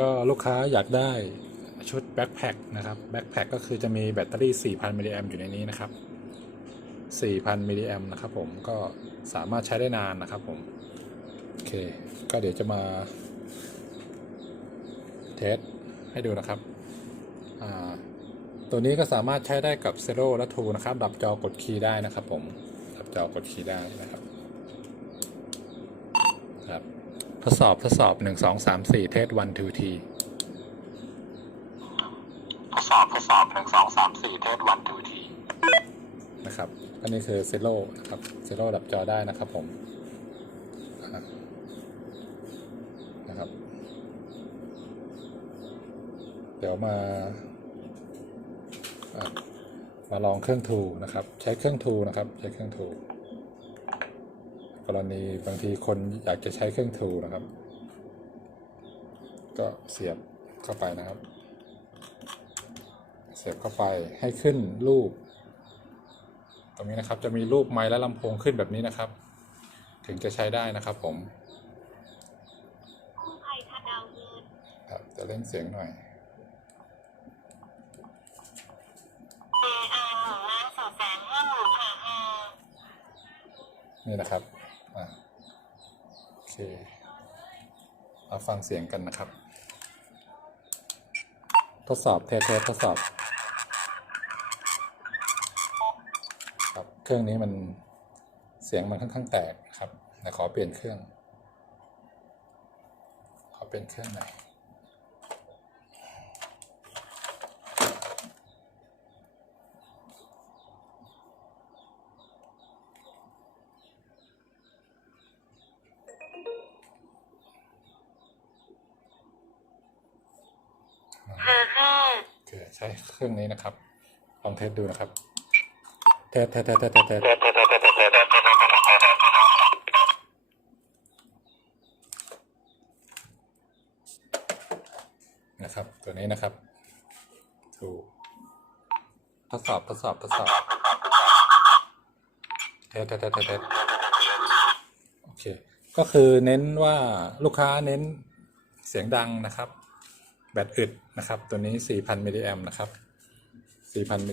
ก็ลูกค้าอยากได้ชุดแบ็คแพคนะครับแบ็คแพคก็คือจะมีแบตเตอรี่ 4,000 มิลลิแอมอยู่ในนี้นะครับ 4,000 มิลลิแอมนะครับผมก็สามารถใช้ได้นานนะครับผม โอเค ก็เดี๋ยวจะมาเทสให้ดูนะครับ ตัวนี้ก็สามารถใช้ได้กับ Zero และ Two นะครับ ดับจอกดคีย์ได้นะครับผม ดับจอกดคีย์ได้นะครับครับ ทดสอบทดสอบ1 2 3 4เทส1 2 t ทดสอบทดสอบ1 2 3 4เทส1 2 t นะครับอันนี้คือ Zero นะครับ Zero ดับจอได้นะครับผมอ่านะครับ เดี๋ยวมาอะมาลองเครื่องทูนะครับ ใช้เครื่องทูนะครับ ใช้เครื่องทู กรณีบางทีคนอยากจะใช้เครื่องทูนะครับ ก็เสียบเข้าไปนะครับ เสียบเข้าไปให้ขึ้นรูป ตรงนี้นะครับจะมีรูปไม้และลำโพงขึ้นแบบนี้นะครับ ถึงจะใช้ได้นะครับผมครับจะเล่นเสียงหน่อยนี่นะครับ อ่าโอเคมาฟังเสียงกันนะครับ ทดสอบเทสทดสอบครับเครื่องนี้มันเสียงมันค่อนข้างแตกครับแต่ขอเปลี่ยนเครื่อง ขอเปลี่ยนเครื่องหน่อย ฮ่าฮ่า โอเคใช้เครื่องนี้นะครับ ลองเทสดูนะครับ เทสเทสเทสเทสเทสนะครับ ตัวนี้นะครับถูกทดสอบทดสอบทดสอบเทสเทสเทสเทสเทสโอเค ก็คือเน้นว่าลูกค้าเน้นเสียงดังนะครับ แบตอึดนะครับ ตัวนี้ 4,000มิลลิแอมนะครับ4,000